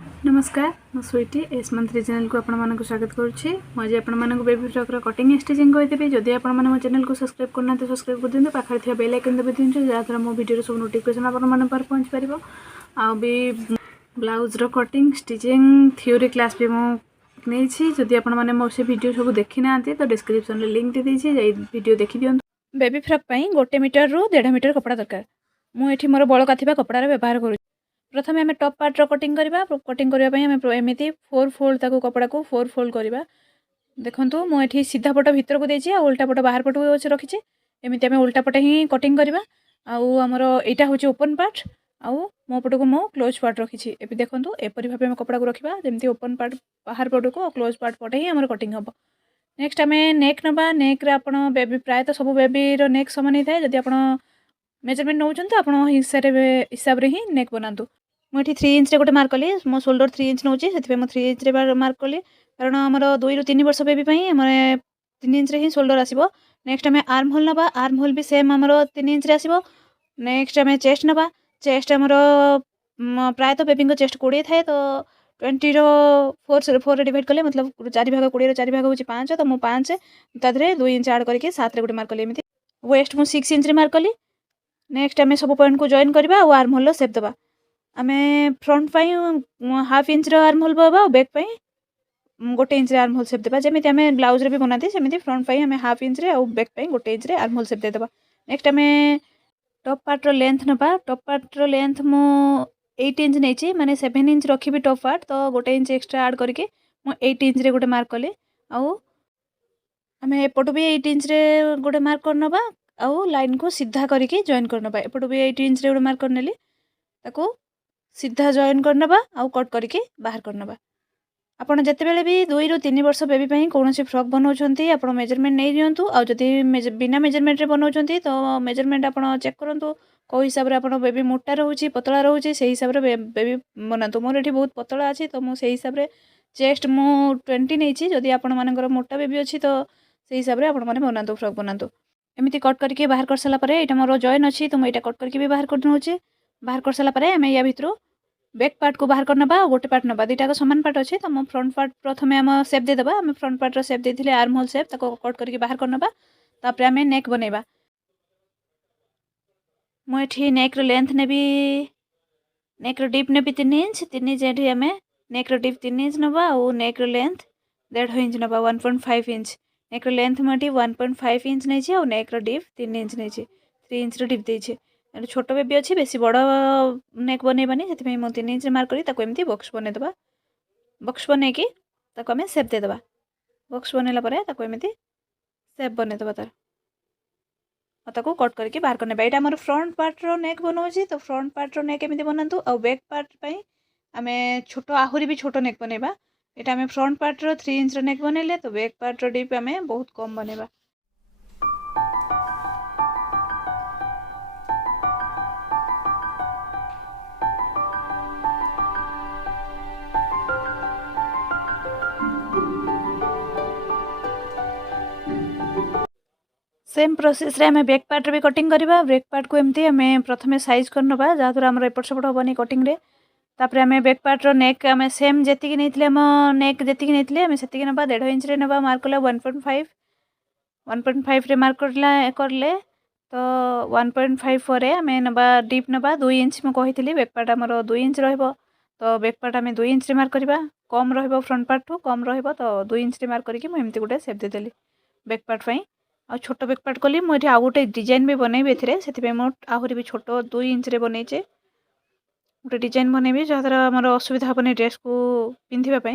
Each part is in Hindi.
नमस्कार मो स्वीटी एस मंथली चैनल को आपण स्वागत करुच्ची मुझे आपण बेबी फ्रॉक कटिंग स्टिचिंग कहीदेवी जदि आपण मो चैनल को सब्सक्राइब करना सब्सक्राइब कर दिखाँ पाखे थी बेल आइकन दबे दिखाँ जहाँद्वारा मो वीडियो सब नोटिफिकेशन आपण पहुँच पार आबी blouse cutting stitching theory class भी मुझे जदि आपण मैंने मो से वीडियो सब देखी ना तो डिस्क्रिप्शन में लिंक दे देती वीडियो देखी दिखाँ बेबी फ्रॉक गोटे मीटर रु 1.5 मीटर कपड़ा दरकार मुझे मोर बड़का थी कपड़ार व्यवहार करूँ प्रथम आम टॉप पार्ट कटिंग करवा कटिंग करने एमती 4 फोल्ड ताको कपड़ा को 4 फोल्ड करवा देखो मुझे सीधा पट भीतर को देती उल्टा पट बाहर पट को रखी एमती आम उल्टा पटे ही कटिंग करवा आमर यहाँ हूँ ओपन पार्ट आउ मो पट को मो क्लोज पार्ट रखी ए देखो एपरी भाव कपड़ा को रखा जमी ओपन पार्ट बाहर पट को क्लोज पार्ट पटे ही आम कटिंग हम नेक्स्ट आम नेक नवा नेक बेबी प्रायतः सब बेबी नेक सामान ही थाए जदि आप मेजरमेंट नौकरी आप हिसाब से ही नेक बनातु मुझे 3 इंच गोटे मार्क कली मो शोल्डर 3 इंच नौ से 3 इंच मार्क कली कारण आमर 2 ରୁ 3 वर्ष बेबी आम 3 इंच ही शोल्डर आसो नेक्स्ट आम आर्म होल नवा आर्म होल भी सेम आमर 3 इंच आसो नेक्स्ट आम चेस्ट नवा चेस्ट आमर प्रायतः बेबी चेस्ट 20 थाए तो 20 रो 4 डिवाइड कले मतलब 4 भाग 20 4 भाग हूँ 5 तो मुझे 5 तादे 2 इंच आड करके 7 रे गोटे मार्क कली एमती वेस्ट मुझे 6 इंच मार्क कली नेक्स्ट आम सब पॉइंट को जॉइन करवा और आर्म होल सेप दबा आम front half inch arm hole बवा बैक गोटे इंच आर्म होल सेप देवा जमी आम ब्लाउज भी बनाते सेमती फ्रंट आम हाफ इंच और बैक गोटे इंच आर्म होल सेप देदेबा नेक्स्ट आम टॉप पार्ट लेंथ नवा टॉप पार्ट लेंथ मु 8 इंच नहीं माने 7 इंच रखी टॉप पार्ट तो गोटे इंच एक्सट्रा आड करके मुझे 8 इंच गोटे मार्क कली आम एपटू भी 8 इंच गोटे मार्क कर नवा आउ लाइन को सीधा करके जॉइन कर नवा एपटू भी 8 इंच गोटे मार्क कर नेली ताको सीधा जॉइन करनवा आउ कट करके बाहर करनवा आपण जितेबाला भी 2 ରୁ 3 वर्ष बेबी कौन फ्रॉक बनाऊँच आप मेजरमेंट नहीं दिंतु आ जदि बिना मेजरमेंट बनाऊँच तो मेजरमेंट आप चेक करूँ कौ हिसाब से आप बेबी मोटा रोचे पतला रोचे से हिसाब से बेबी बनातु मोर ये बहुत पतला अच्छी तो मुझे हिसाब से चेस्ट मु 20 नहीं जदि आपण मानकर मोटा बेबी अच्छी तो से हिसाब से आपण मैंने बनातु फ्रॉक बनातु एमती कट करके बाहर कर सारापर यहाँ मोर जॉइन अच्छी तो मुझे कट करके भी बाहर कर दूचे बाहर कर सारापर आम या भितर बैक पार्ट को बाहर करना गोटे पार्ट नवा दुटा सामान पार्ट अच्छे तो मो फ्रंट पार्ट प्रथम आम सेप देदेबा आम फ्रंट पार्ट सेप देते आर्म होल सेप कट करके बाहर करना तापर आम नेक बनैबा मुझे नेक लेंथ ने नेक डीप ने 3 इंच 3 इंच ये आम नेक डीप 3 इंच नवा और नेक लेंथ 1.5 इंच नवा 1.5 इंच नेक लेंथ मुझे 1.5 इंच नहीं और नेक डीप 3 इंच नहीं 3 इंच डीप देछे छोट बेबी अच्छी बेसी बड़ नेक बनैबानी से मुझे 3 इंच मार्क करी एमती बक्स बनईदेवा बक्स बनईकि आम सेप देदेबा बक्स बनैला एमती सेप बनईदेवा तार ताको कट करके बाहर करने यहाँ आम फ्रंट पार्ट नेक बनाऊँगी तो फ्रंट पार्ट नेक एमती बनातु आ बैक पार्ट आम छोट आहरी भी छोट नेक बनैबा यहाँ आम फ्रंट पार्ट 3 इंच नेक बनैले तो बैक पार्ट डीप आम बहुत कम बनैबा सेम प्रोसेस रे आम बैक पार्ट भी कटिंग करवा बैक पार्ट को एमती आम प्रथम साइज करनवा जहाँद्वारा आम एपट सेपट हेनी कटिंग रे तापर आम बैक पार्ट नेक आम सेम जी नहीं आम नेक जी नहीं आम से ना 1.5 इंच ना मार्क कला 1.5 रे मार्क करले तो 1.5 पर आम ना डीप ना 2 इंच मुझे कही बैक पार्ट आमर 2 इंच तो बैक पार्ट आम 2 इंच मार्क करवा कम फ्रंट पार्ट ठू कम तो 2 इंच मार्क करके मुझे गोटे सेप देदेली बैक पार्ट आ छोट बैक पार्ट कली मुझे आउ गोटे डिजाइन भी बनैबी से आहरी भी छोट 2 इंच बनईचे गोटे डिजाइन बनैबी जहाँद्वारा आमर असुविधा हेनी ड्रेस को पिंधापी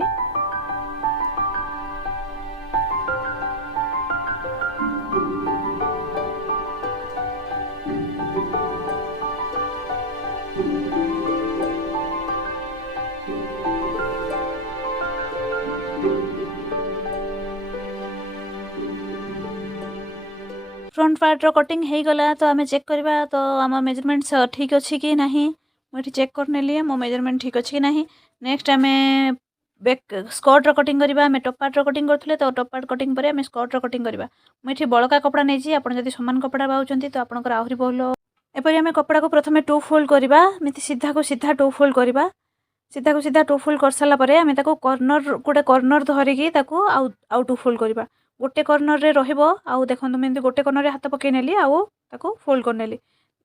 फ्रंट पार्ट कटिंग हो गला तो आम चेक करवा तो आम मेजरमेंट ठीक अच्छी कि ना मुझे चेक कर नेली मो मेजरमेंट ठीक अच्छी कि ना नेक्स्ट आम बैक स्कर्ट कटिंग करवा आम टॉप पार्ट कटिंग करते तो टॉप पार्ट कटिंग पर आम स्कर्ट कटिंग करवा मुझे बड़का कपड़ा नहीं आपड़ जब सामान कपड़ा पाँच तो आपंकर आहरी भल एपरी आम कपड़ा को प्रथम 2 फोल्ड करवा सीधा को सीधा 2 फोल्ड करवा सीधा को सीधा 2 फोल्ड कर सारा पर आम कॉर्नर गोटे कॉर्नर धरिकी आउ 2 फोल्ड करवा गोटे कॉर्नर रे रहिबो आउ देखंतु मैं गोटे कॉर्नर रे हाथ पकई नेली आउ ताको फोल्ड कर नेली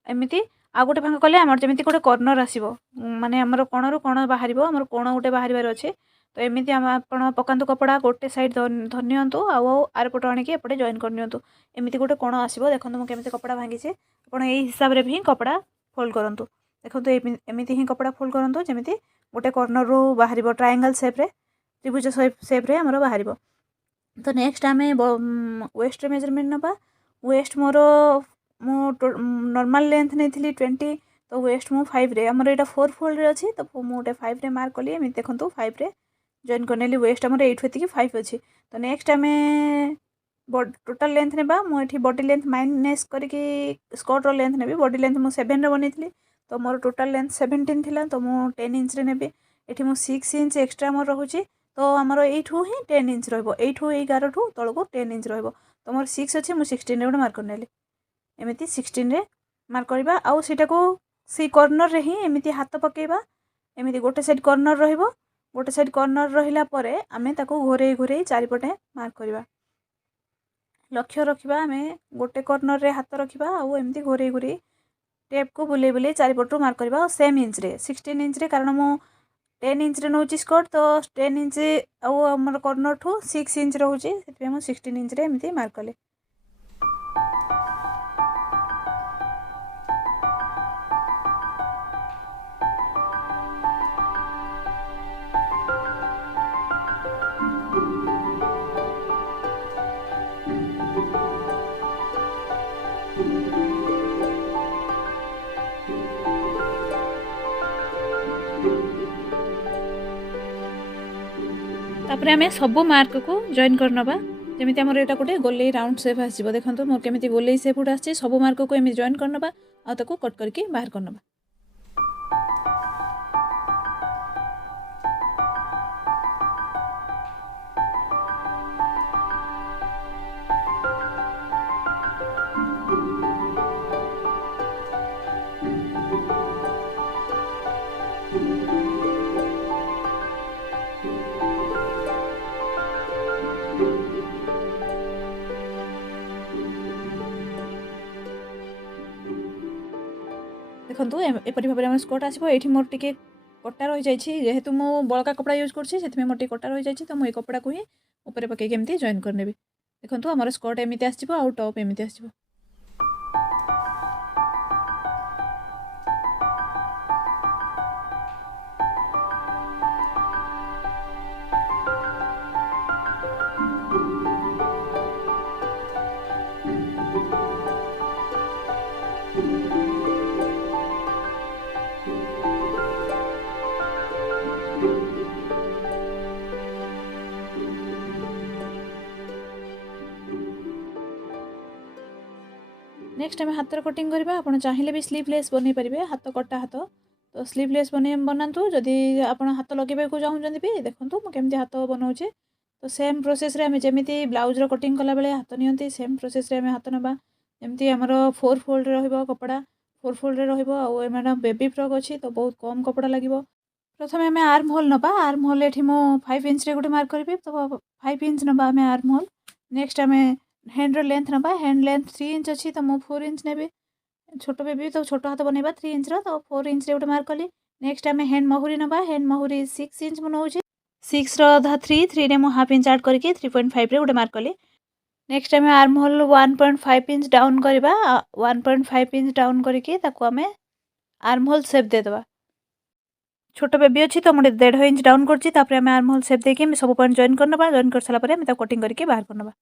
एमती आउ गोटे भाग कले आमर जमी गोटे कॉर्नर आसो माने आमर कोणरू कोण बाहर आमर कोण गोटे बाहर अच्छे तो एमती आप पकातु कपड़ा गोटे साइड धरनियंतु आरपट आणिकी एपटे जॉइन करनियंतु एमती गोटे कोण आसो देखो मुझे कपड़ा भांगी आप हिसाब से भी कपड़ा फोल्ड करूँ देखो एमती ही कपड़ा फोल्ड करूँ जमी गोटे कॉर्नर रू बाहर ट्रायंगल सेप्रे त्रिभुज सेप्रे आमर बाहर तो नेक्स्ट आम वेस्ट मेजरमेंट नवा वेस्ट मोर मो नॉर्मल लेंथ नहीं थी 20 तो वेस्ट मु 5 रे आमर यहाँ 4 फोल्ड अच्छी तो मुझे 5 रे मार्क कली एमती देखो 5 रे जॉइन करनेली वेस्ट आमर 8 हेतिकी 5 अच्छी तो नेक्स्ट आम टोटाल लेंथ नेबा मुझे बॉडी लेंथ माइनस करके स्कर्ट रो लेंथ नेबी बॉडी लेंथ मुझे 7 रे बनी तो मोर टोटाल लेंथ 17 थिला तो मु 10 इंच रे नेबी एठी मु 6 इंच एक्स्ट्रा मोर रहूची तो आमर एठू ही 10 इंच रहबो एठू 11 ठू तळको 10 इंच रहबो तो मोर 6 अच्छी मु 16 रे मार्क करनेली एमती 16 रे मार्क करबा आउ सेटा को सी कॉर्नर रे ही एमती हाथ पकेबा एमती गोटे साइड कॉर्नर रहइबो गोटे साइड कॉर्नर रहिला परे आमे ताको घोरे घोरे चारिपटे मार्क करबा लक्ष्य रखिबा आमे गोटे कॉर्नर रे हाथ रखिबा आउ एमती घोरे घोरे टेप को बुले बुले चारिपटू मार्क करबा सेम इंच रे 16 इंच रे कारण मो 10 इंच रे नौची स्कर्ट तो 10 इंच आउ हमर कॉर्नर ठू 6 इंच रहउची सेति मो 16 इंच रे एमती मार्क कले तापर आम सब मार्क को जॉइन करनबा जमी आम यहाँ गोटे गोले राउंड सेप आसो देखो मोर केमी गोले सेप गोटे आसे सब मार्क को एम जॉइन करनबा आ ताको कट करके बाहर करनबा देखो एपरी भाव में स्कर्ट आसो ये मोर टे कटा रही जाइए जेहेतु मो बड़का कपड़ा यूज कर मोर टे कटा रही जाइए तो मुझे कपड़ा को ही ऊपर पकईक एमती जॉइन करनेबी देखो आमर स्कर्ट एमती आसो आउ टॉप एमती आसो नेक्स्ट आम हाथर कटिंग करवा आप चाहिए भी स्लीवलेस बनई पारे हाथ कटा हाथ तो स्लीवलेस बनातु जदि आप हाथ लगे चाहूँ भी देखो मुझे हाथ बनाऊे तो सेम प्रोसेस रे आम जमी ब्लाउज कटिंग कला बेले हाथ नियंती सेम प्रोसेस रे आम हाथ नवा जमी आमर 4 फोल्ड रे कपड़ा 4 फोल्ड रे रहा बेबी फ्रॉक अच्छी तो बहुत कम कपड़ा लगे प्रथम आम आर्म होल नवा आर्म होल ये 5 इंच रे गोटे मार्क करी तो 5 इंच नवा आम आर्म होल नेक्स्ट आम हैंड लेंथ नवा हैंड लेंथ 3 इंच अच्छी तो मुझे 4 इंच ने छोट बेबी तो छोट हाथ बनवा 3 इंच तो 4 इंच रे गोटे मार्क कली नेक्स्ट आम हैंड महुरी नवा हैंड महुरी 6 इंच मुझे नौचे 6 रहा 3 रे मुझे हाफ इंच आड करके 3.5 रे गोटे मार्क कली नेक्स्ट आम आर्म होल 1.5 इंच डाउन करवा 1.5 इंच डाउन करके आम आर्म होल सेप देदेबा छोट बेबी अच्छी तो मुझे 1.5 इंच डाउन कर आर्म होल सेप देके सब पॉइंट जॉइन करनबा जॉइन कर सारा कटिंग करके बाहर करनबा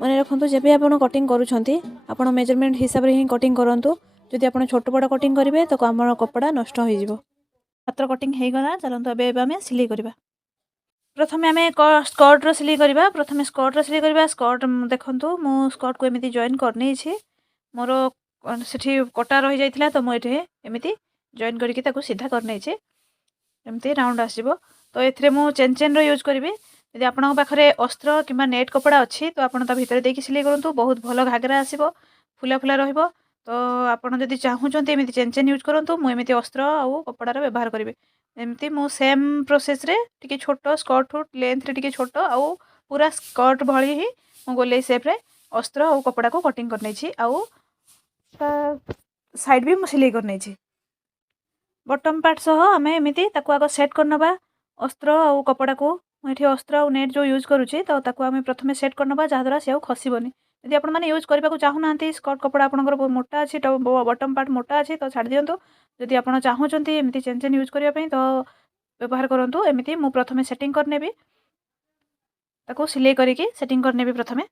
मन रखु जब आप कटिंग करुँच मेजरमेंट हिसाब से ही कटिंग करूँ जदि आप छोट बड़ कटिंग करेंगे तो आम कपड़ा नष्ट हो। हातर कटिंग हो गला। चलतु एवं आम सिलाई करवा। प्रथम आम स्कर्टर सिलाई करवा। प्रथम स्कर्टर सिलाई करवा। स्कर्ट देखु मु स्कर्ट को एमती जॉइन करनी मोर से कटा रही जाता तो मुझे एमती जॉइन करके सीधा करनी एमती राउंड आसो। तो ये मुझे चेन चेन यूज करी। यदि आपन पाखे अस्त्र कि नेट कपड़ा अच्छी तो आपड़ भितर देकी सिलाई करूँ। बहुत भल घागरा आसो फुला फुला रही। तो आपड़ जब चाहूँगी एमती चेन चेन यूज करूँ मुझे अस्त्र आउ कपड़ार व्यवहार करी। एमती मु सेम प्रोसेस रे टिके छोट स्कर्ट लेंथ रे टिके छोट आउ पूरा स्कर्ट भली ही मु गोले सेप रे अस्त्र आउ कपड़ा को कटिंग करनी आउ साइड भी सिलाई करनी। बटम पार्ट सह आम एमती आग सेट करनबा अस्त्र आउ कपड़ा को। मुझे अस्त्र आउ नेट जो यूज करुचे तो आम प्रथम सेट करनबा जहाँद्वारा से खसबनी। यदि आपण मैंने यूज करने को चाहूना स्कर्ट कपड़ा आपंकर मोटा अच्छी बटम पार्ट मोटा अच्छी तो छाड़ दिंतु। जदि आप चाहूँगी एमती चेन चेन यूज करने तो व्यवहार करूँ। एमती मु प्रथम सेटिंग करनेबी सिलाई करके सेटिंग करनेबी प्रथमे।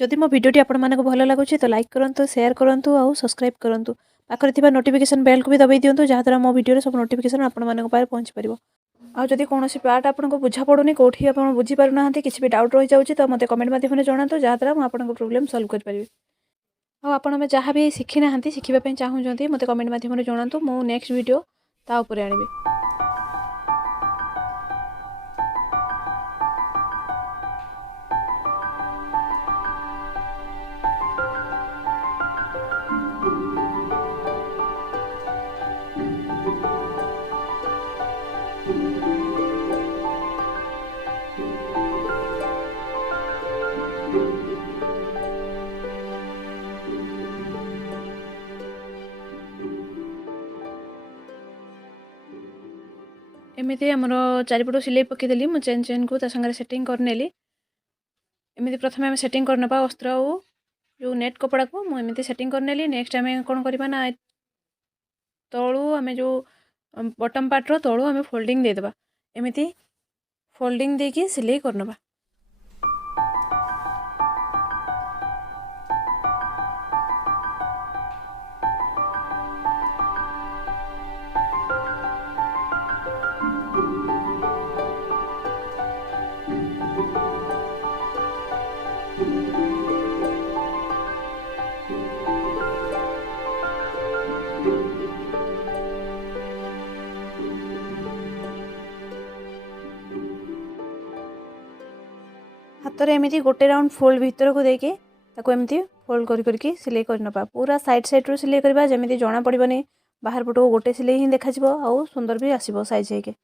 जदि मो भिडियोटी आपको भल लगुच तो लाइक करूँ शेयर करूँ और सब्सक्राइब करूँ। पाखे नोटिफिकेशन बेल को भी दबाई दिंतु जहाँद्वारा मो भिडियो सब नोटिफिकेशन आपको पहुँची पार। आ जदि कौन पार्ट आपको बुझा पड़ूनी कौटी आप बुझीपार किसी भी डाउट रही जाऊँगी तो मतलब कमेंट माध्यम जनातु जहाँद्वारा मुझे आपको प्रोब्लेम सल्व करें। आप जहाँ भी शिखी ना शिखापी चाहूँगी मतलब कमेंट माध्यम जनातु मु नेक्स्ट वीडियो ता उपरे आनिबी। एमती आमर चारिपट सिलाई पकईदेली मु चेन चेन को सागर सेटिंग करनेली। एमती प्रथम आम सेटिंग करनबा अस्त्र और जो नेट कपड़ा को मुझे सेटिंग करनेली। नेक्स्ट आम कौन करवा ना तलू आम जो बटम पार्टर तलू आम फोल्डिंग देदेबा। एमती फोल्डिंग देकी सिलाई करनबा। हाथ में एमती गोटे राउंड फोल्ड भीतर को देके एमती फोल्ड करके सिलाई करनबा। पूरा साइड साइड रू सिलाई करबा जमी जना पड़बनी बाहर पटो गोटे सिलाई ही देखा आउ सुंदर भी आसो साइज होके।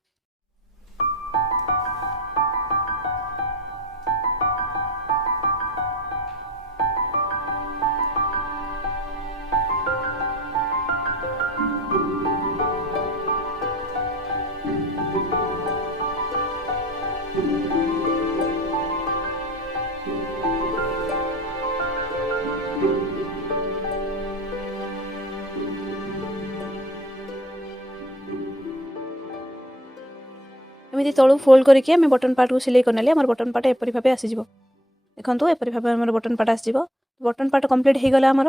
एमती तलू फोल्ड करके आम बटन पार्ट को सिलाई करने आम बटन पार्ट एपरी भाव आसीज। देखो एपरी भाव आम बटन पार्ट आसो। बटन पार्ट कम्प्लीट हो गला आमर।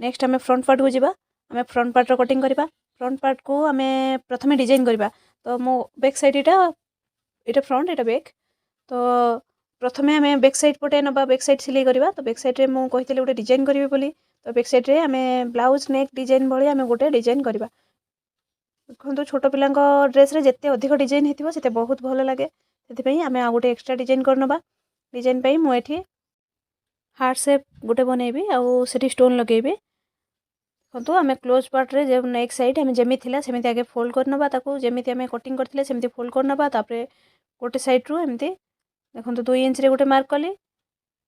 नेक्स्ट आम फ्रंट पार्ट को जावा। आम फ्रंट पार्ट कटिंग करवा। फ्रंट पार्ट को आम प्रथम डिजाइन करवा। तो मो बैक साइड यहाँ फ्रंट यहाँ बैक तो प्रथम आम बैक साइड पटे ना बैक साइड सिलाई करवा। तो बैक साइड में मुझे गोटे डिजाइन करी बोली तो बैक साइड आम ब्लाउज नेक डिजाइन भाई आम गोटे डिजाइन करवा। देखो छोट पिला ड्रेस रे जिते अधिक डिजाइन होती से बहुत भल लगे से आम आ गए एक्सट्रा डिजाइन करनवा डिजाइन मुझे हार्ट सेप गोटे बनैबी आउ स्टोन लगेबी देखो आम क्लोज पार्ट रे जो नेक साइड आम जमी थिला सेमती आगे फोल्ड करनवा जमी आम कटिंग करथिले सेमती फोल्ड करनवा तापर गोटे साइड रू एमती देखो 2 इंच रे गोटे मार्क कली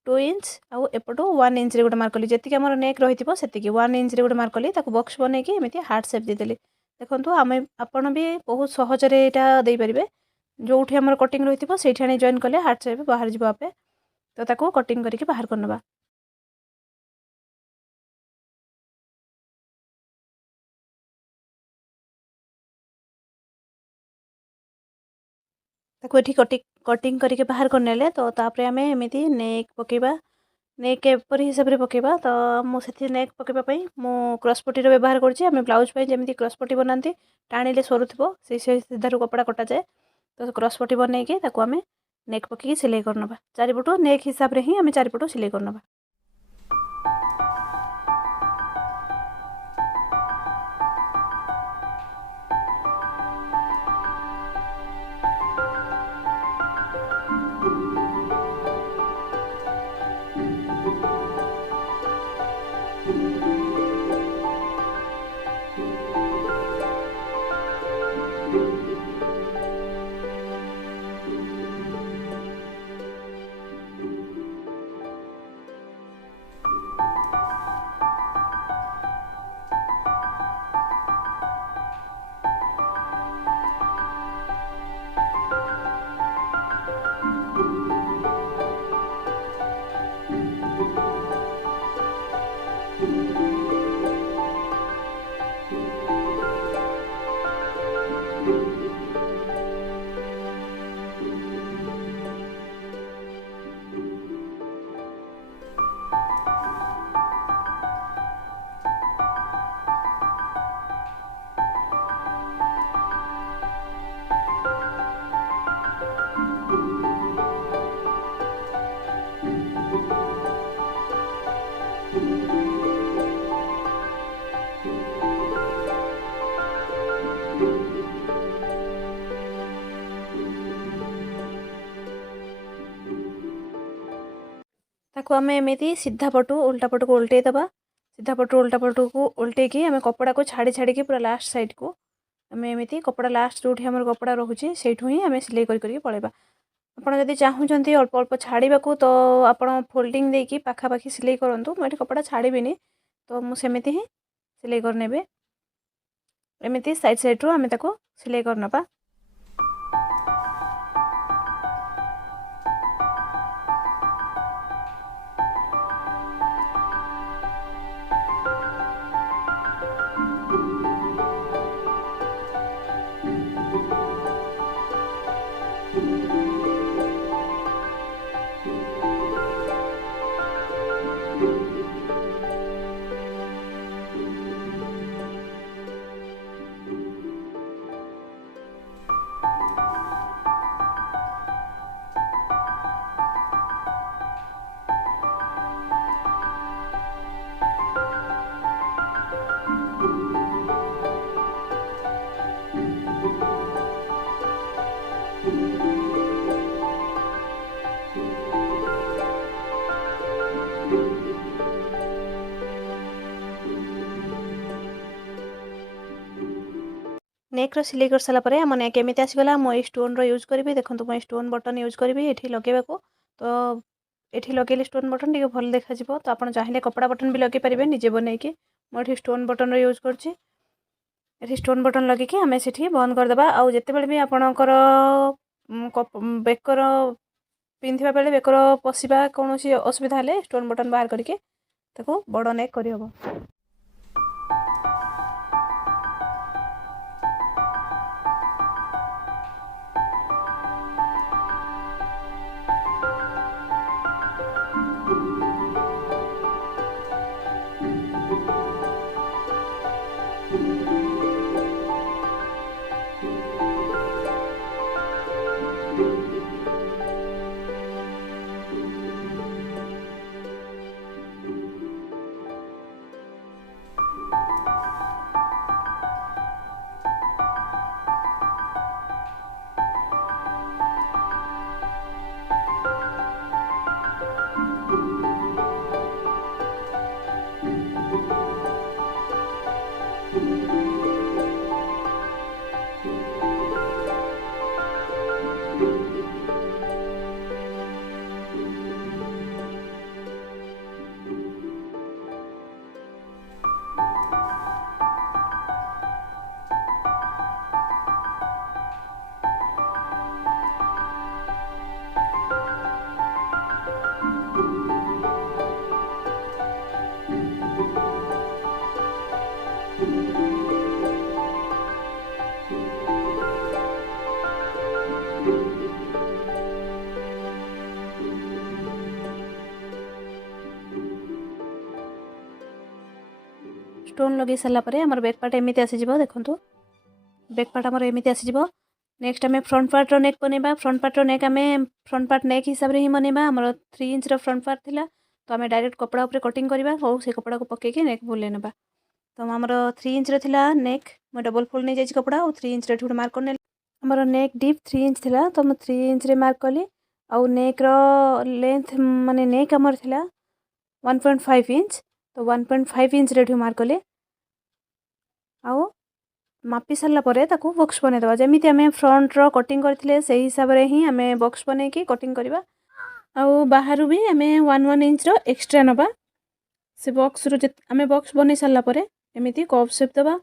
2 इंच आउ एपटू 1 इंच रे गोटे मार्क कली जी आम नेक रही से 1 इंच रे गोटे मार्क कली बॉक्स बनैकी एमती हार्ट सेप देदेली देखो आम आपण भी बहुत सहजरे यहाँ देपारे जो आम कटिंग रही से आनी जॉइन कले हार्ट सेप बाहर जी आपे तो ताको कटिंग करके बाहर करनवा ताको एठी कटिंग करके बाहर करने तो तापर आम एमती नेक पकेबा नेक एपरी हिसाब से पकेबा तो मुझे नेक पकेबाई मु क्रॉसपट्टी व्यवहार करें ब्लाउज जमी क्रॉसपट्टी बनाती टाणिले सरुथबो से सीधारू कपड़ा कटा जाए तो क्रॉसपट्टी बनईकी आम नेक पकई सिलाई करनवा चारिपटू नेक हिसाब से ही आम चारिपटू सिलाई करनवा ताको आम एमती सीधा पटू उल्टा पटू को उल्टे दबा सीधा पटू उल्टा पटू को उल्टे आम कपड़ा को छाड़ी छाड़ी पूरा लास्ट साइड को आम एमती कपड़ा लास्ट जो कपड़ा रोचे से ही आम सिलाई करके पलैबा आपड़ जदि चाहूँगी अल्प अल्प छाड़ा तो आप फोल्डिंग देकी पाखापाखि सिलाई करूँ मुझे कपड़ा छाड़बी तो मुझे ही सिलाई करने एमती साइड साइड रू आम सिलाई करनवा नेक रो सिलाई कर सारापर आम नेक एमती आसगला मुझे स्टोन रो यूज करी देखो मुझे स्टोन बटन यूज करी ये लगेगा तो ये लगेली स्टोन बटन टी भल देखा तो आप चाहिए कपड़ा बटन भी लगे पारे निजे बनईकी मुझे स्टोन बटन यूज कर स्टोन बटन लगे आम से बंद करदे आउ जिते भी आपणकर बेकर पिंधा बेले बेकर पशिबा कौन असुविधा हेल्ले स्टोन बटन बाहर करके बड़ नेक करहब स्टोन लगे सारापर आम बैक पार्ट एमती आसीज देखो बैक पार्ट आमर एमती आसीज। नेक्स्ट आम फ्रंट पार्टर नेक बनवा फ्रंट पार्टर नेक आम फ्रंट पार्ट नेक हिसाब से ही बनवा आमर 3 इंच फ्रंट पार्ट थिला तो आम डायरेक्ट कपड़ा उपर कटिंग करवा और से कपड़ा को पकईकि नेक बुले ना तो आमर 3 इंच थिला नेक मैं डबल फोल्ड नहीं जाइए कपड़ा और 3 इंच गोटे मार्क कर आमर नेक डीप 3 इंच थिला तो मैं 3 इंच रे मार्क कली आउ नेक रो लेंथ माने नेक आमर थिला 1.5 इंच तो 1.5 इंच रे मार्क कली आउ मापी सारा पर बॉक्स बनईदे जमी आम फ्रंट रो कटिंग करते से हिसाब से ही आम बॉक्स बनईकी कटिंग करवा आउ बाहर भी आम 1 इंच रो एक्सट्रा नवा से बॉक्स रो आम बॉक्स बन सारा पर एमती कप शेप दबा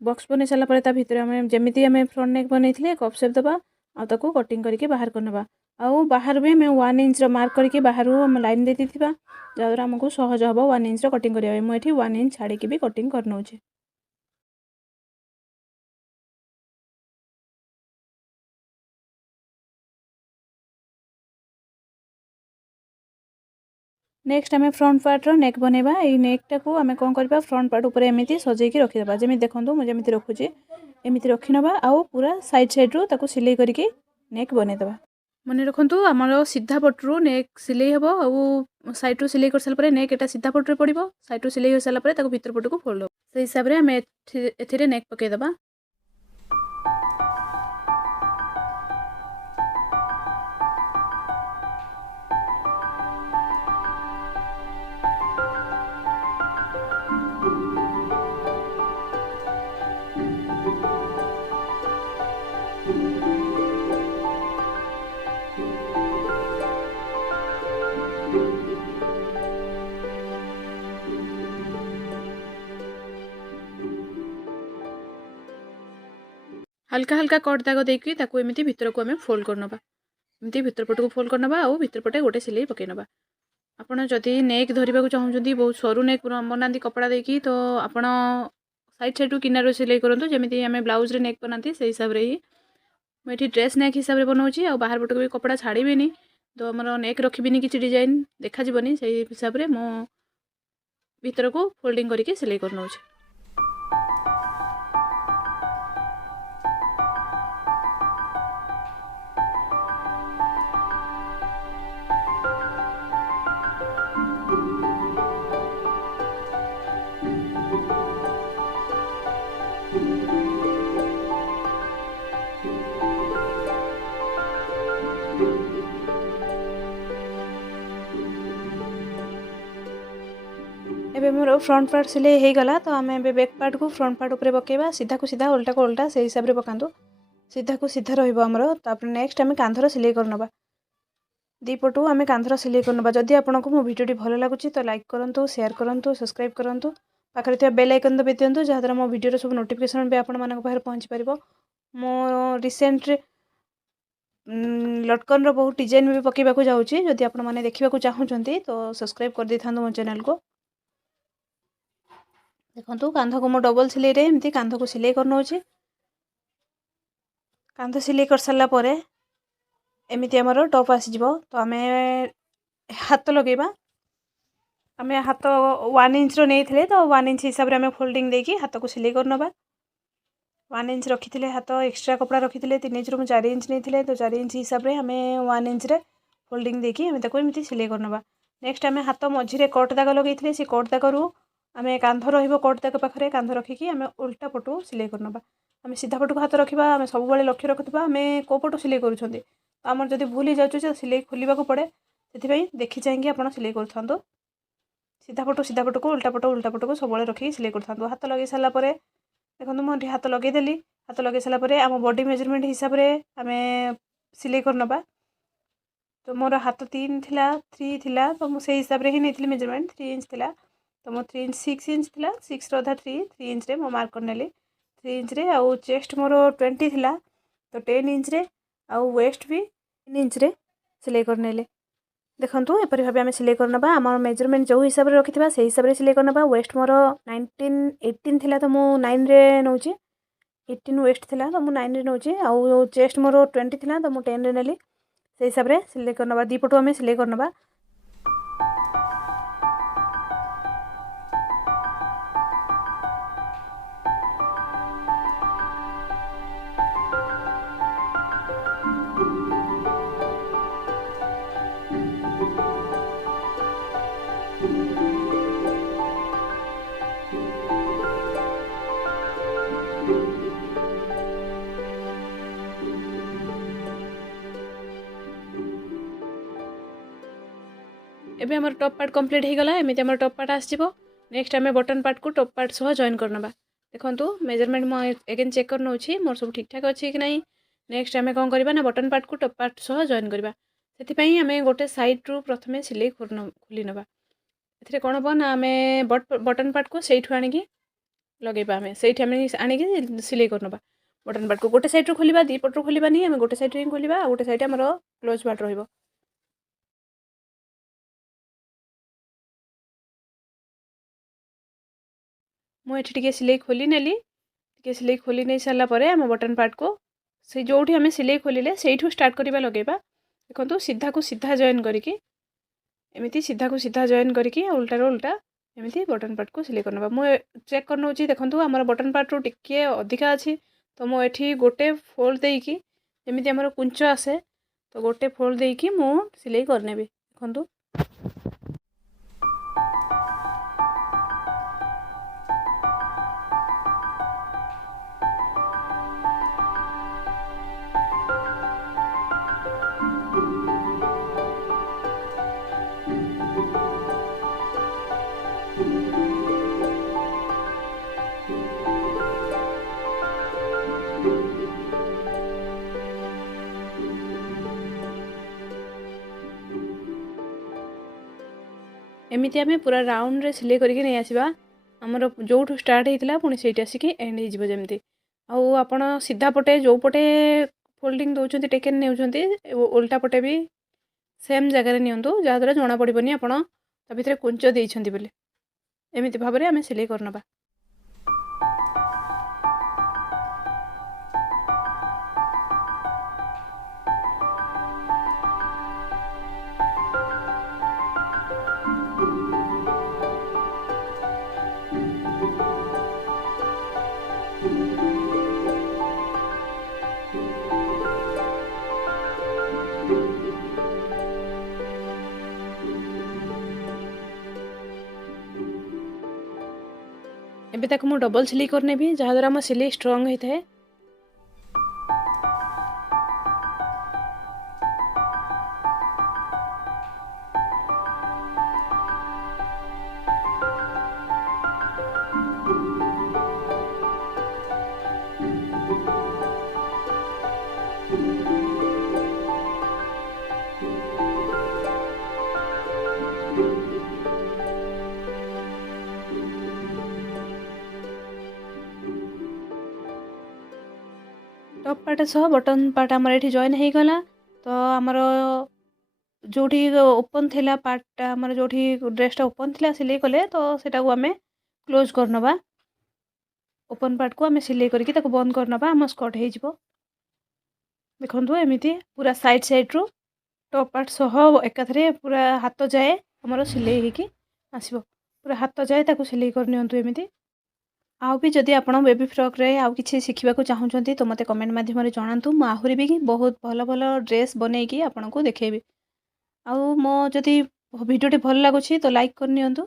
बॉक्स बन सारा पर भितर आम जमी आम फ्रंट नेक बनई कप शेप दबा आउ कटिंग करके बाहर करनवा आउ बाहर भी आम 1 इंच रो मार्क करके बाहर आम लाइन दे दीथिबा जद्वारा आमको सहज हम 1 इंच रो कटिंग करिया मुझे 1 इंच छाड़ी भी कटिंग करनौछे। नेक्स्ट आम फ्रंट पार्ट नेक बनवा ये नेकटा को आम कौन करवा फ्रंट पार्ट उपर एमती सजेकी रखीदे जमी देखो मुझे रखुची एमती रखी नवा आउ पूरा साइड साइड रू सिलाई करके नेक बनईदे मन रखु आमर सीधा पटरू नेक सिलाई हम आउ साइड रू सिलाई कर सारा नेक एटा सीधा पटरे पड़ो साइड रू सिलाई हो सारा भीतर पट को फोल्ड से हिसाब से आम ए नेक पकईदे। हल्का हल्का कट दाग देकी एमती भितर को आम फोल्ड करनवा एमती भितर पट को फोल्ड करनवा और भितर पटे गोटे सिलाई पकई नवा। आपड़ जदि नेक धरवा चाहूँगी बहुत सरू नेक बना कपड़ा देकी तो आपण साइड साइड किनारू सिलाई करूँ जमी आम ब्लाउज रे नेक बनाती से हिसाब से ही मुझे ड्रेस नेक हिसाब से बनाऊँगी आ बाहर पटक भी कपड़ा छाड़बी तो आमर नेक रखी किसी डिजाइन देखाजी से हिसाब से मो भितर को फोल्डिंग करके सिलाई करनौछी। एबे मोर फ्रंट पार्ट सिलाई हो गला तो आम ए बैक पार्ट को फ्रंट पार्ट उपर पकेबा सीधा को सीधा उल्टा को उल्टा से हिसाब से पकातु सीधा को सीधा रमर तापर नेक्स्ट आम कांधर सिलाई करनवा दीपटू आम कांधर सिलाई करनवा। जदि आपको मो भिडियोटी भल लगुच तो लाइक करूँ शेयर करूँ सब्सक्राइब करूँ पाखे बेल आइकन दबे दिंतु जहाँद्वारा मो भिडियो सब नोटिफिकेशन भी आपण पाखे पहुँची पार। मो रिसेंट लटकन बहुत डिजाइन भी पकेबा जाऊँगी जदि आपण मैंने देखा चाहूँगी तो सब्सक्राइब कर दे था मो चैनल को। देखो कांध को मो डबल सिलाई रे एमती कांध को सिलाई करनौछी कांध सिलाई कर सारा पर एमती आमर टप आसीज तो आम हाथ लगेबा आम हाथ 1 इंच रो नहीं तो 1 इंच हिसाब से आम फोल्डिंग देकी हाथ को सिलाई करनवा 1 इंच रखी हाथ एक्सट्रा कपड़ा रखी 3 इंच रू 4 इंच नहीं तो 4 इंच हिसाब से आम 1 इंच रे फोल्डिंग देकी आम एमती सिलाई करनवा। नेक्स्ट आम हाथ मझे कट दाग लगे से कट दाग आम कांध रट दाग पाखे कांध रखिकी आम उल्टा पटू सिलाई करनवा आम सीधा पटू हाथ रखा आम सब लक्ष्य रखुवा आम कौ पटू सिलाई करूँ आमर जब भूल जाऊँ सिलाई खोलने को पड़े से देखी चाहिए आप सिलाई करूँ सीधा पटू को उल्टा पट को सब रखिकी सिलाई करूँ। हाथ लगे सारापर देखो मुझे हाथ लगेदेली हाथ लगे सारापर आम बॉडी मेजरमेंट हिसाब से आम सिलाई करनवा तो मोर हाथ 3 थिला 3 थिला तो मुझे हिसाब से ही नहीं मेजरमेंट 3 इंच थिला तो मो 3 इंच 6 इंच थिला 6 रो 3 इंच रे मो मार्क कर नेली 3 इंच रे आउ चेस्ट मोर 20 थिला तो 10 इंच रे आउ वेस्ट भी 3 इंच रे सिलाई कर नेले। देखो एपरी भाव आम सिलाई करनवा आम मेजरमेंट जो हिसाब से रखी से हिसाब से सिलाई करनवा वेस्ट मोर 18 थिला तो मु 9 रे नौची 18 वेस्ट थिला तो मु 9 रे नौची आउ चेस्ट मोर 20 थिला तो मु 10 रे नेली से हिसाब से सिलाई करनवा दीपटू आम सिलाई करनवा। एबे हमर टॉप पार्ट कंप्लीट हो गला एमिति हमर टॉप पार्ट आसीबो नेक्स्ट आमे बटन पार्ट को टॉप पार्ट सह जॉइन करनबा देखंतु मेजरमेंट म अगेन चेक करनो अछि मोर सब ठीक ठाक अछि कि नहीं नेक्स्ट आमे कोन करबा ना बटन पार्ट को टॉप पार्ट सह जॉइन करबा सेति पई आमे गोटे साइड रू प्रथमे सिलाई खुली नबा एथिरे कोन हो ना आमे बटन पार्ट को सेठु आनी की लगेबा आमे सेठी आमे आनी की सिलाई करनबा बटन पार्ट को गोटे साइड रू खोलिबा दी पट रू खोलिबा नहीं आमे गोटे साइड रे खोलिबा गोटे साइड हमरो क्लोज पार्ट रहइबो मु एठी टिके सिलाई खोली नेली टिके सिलाई खोली नै साला परे हम बटन पार्ट को से जोठी हमें सिलाई खोलिले सेठू स्टार्ट करबा लगेबा देखंतु सीधा को सीधा जॉइन करिकी एमिति सीधा को सीधा जॉइन करिकी उल्टा रो उल्टा एमिति बटन पार्ट को सिलाई करनबा मु चेक करनो छी देखंतु हमर बटन पार्ट रो टिके अधिका अछि तो मु एठी गोटे फोल्ड देकी एमिति हमर कुंच आसे तो गोटे फोल्ड देकी मु सिलाई करनेबी देखंतु एमिति आमे पूरा राउंड रे सिलाई करके नहीं आसीबा हमर जोठू स्टार्ट हेतिला पुनी सेठी आसी एंड हे जिवो जेमति आ आपण सीधा पटे जो पटे फोल्डिंग दोचंती टेकन नेउचंती उल्टा पटे भी सेम जगह रे नियंतु जा द्वारा जणा पड़िबनी आपण ता भितरे कुंच देइछंती बोले एमिति भाबरे आमे सिलाई करनबा एबे तक मु डबल सिलाई करने भी जहाँ द्वारा मो सिलाई स्ट्रांग होता है टॉप पार्ट सह बटन पार्ट आमर एठी जॉइन हो गला तो आमर जोठी ओपन थिला पार्ट आमर जोठी ड्रेसटा ओपन थिला सिलाई कले तो सेटा को आमे क्लोज करनबा ओपन पार्ट को आमे सिलाई करके ताको बंद करनबा आम स्कर्ट हे जिवो देखंतु एमिति पूरा साइड साइड रो टॉप पार्ट सह एकाथरे पूरा हाथ जाए हमर सिलाई हेकी आसीबो पूरा हाथ जाए ताको सिलाई करनियंतु एमिति आउ भी जदि आपण बेबी फ्रॉक रे आउ किछि शिखिबा को चाहउचंती तो मते कमेंट माध्यम रे जणांतु म आहुरी भी बहुत भलो भलो ड्रेस बनै की आपण को देखेबी आउ मो जदि वीडियो टी भल लागुछि तो लाइक करनियंतु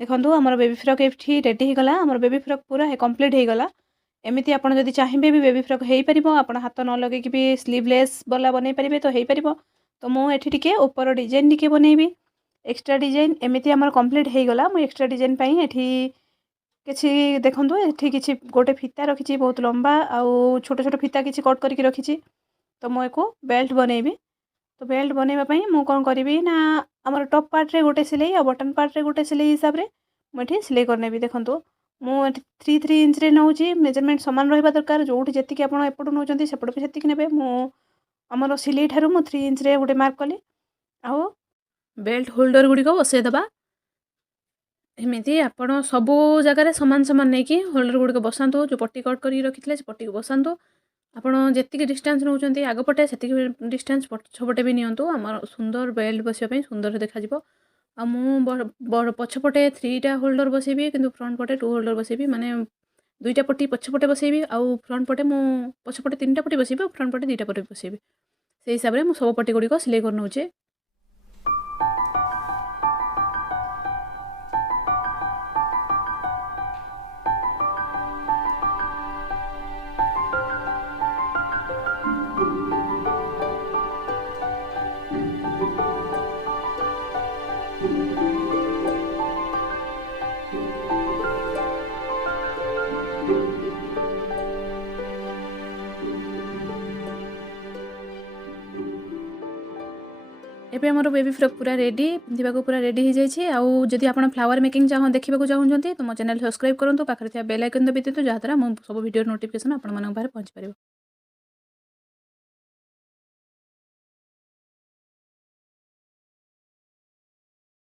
देखंतु हमर बेबी फ्रॉक एठी रेडी हो गला हमर बेबी फ्रॉक पूरा कंप्लीट हो गला एमिति आपण जदि चाहिबे भी बेबी फ्रॉक हेई परिबो आपण हाथ न लगे कि भी स्लीवलेस वाला बनै परिबे तो हेई परिबो तो मो एठी टिके ऊपर डिजाइन टिके बनेबी एक्स्ट्रा डिजाइन एमिति हमर कंप्लीट हो गला मो एक्स्ट्रा डिजाइन पई एठी किछि देखंतु एठी किछि गोटे फीता रखिछि बहुत लंबा आउ छोटे छोटे फीता किछि कट करके रखिछि तो मो एको बेल्ट बनेबी तो बेल्ट बनेबा पई मो कोन करबी ना हमर टॉप पार्ट रे गोटे सिलाई आ बटन पार्ट रे गोटे सिलाई हिसाब रे मो एठी सिलाई करनेबी देखंतु मो 3 इंच रे नउची मेजरमेंट समान रहबा दरकार जोठी जति कि आपण एपटु नउचंती सेपटु भी सेति कि नेबे मो हमर सिलाई थारु मो 3 इंच रे गोटे मार्क कली आउ बेल्ट होल्डर गुडी को बसे दबा एमिति आपण सबो जगह समान समान नहीं कि होल्डर गुडी को बसांतो जो पट्टी कट करी रखितले से पट्टी को बसांतो आपण जेतिक डिस्टेंस नउचंती आगो पटे सेतिक डिस्टेंस पछपटे भी नियंतो हमर सुंदर बेल्ट बसिया पई सुंदर देखा जिवो आ मु पछपटे 3 टा होल्डर बसेबी किंतु फ्रंट पटे 2 होल्डर बसेबी माने दुईटा पट्टी पछपटे बसेबी आ फ्रंट पटे मु पछपटे 3टा पट्टी बसेबी फ्रंट पटे 2टा पट्टी बसेबी से हिसाब रे मु सब पट्टी गुडी को सिलाई करनउचे ଏବେ ଆମର ବେବି ଫ୍ରକ୍ ପୁରା ରେडी ପିନ୍ଧିବାକୁ ପୁରା ରେडी ହେଇଯାଇଛି। ଆଉ ଯଦି ଆପଣ फ्लावर मेकिंग ଦେଖିବାକୁ ଚାହୁଁଛନ୍ତି ତ ମୋ ଚ୍ୟାନେल ସବସ୍କ୍ରାइब କରନ୍ତୁ, ପାଖରେ ଥିବା ବେଲ୍ ଆଇକନ୍ ଦବାଇ ଦିଅନ୍ତୁ, ଯାହାଦ୍ୱାରା ମୁଁ ସବୁ ଭିଡ଼ିଓ ନୋଟିଫିକେସନ୍ ଆପଣମାନଙ୍କ ପାଖରେ ପହଞ୍ଚିପାରିବ।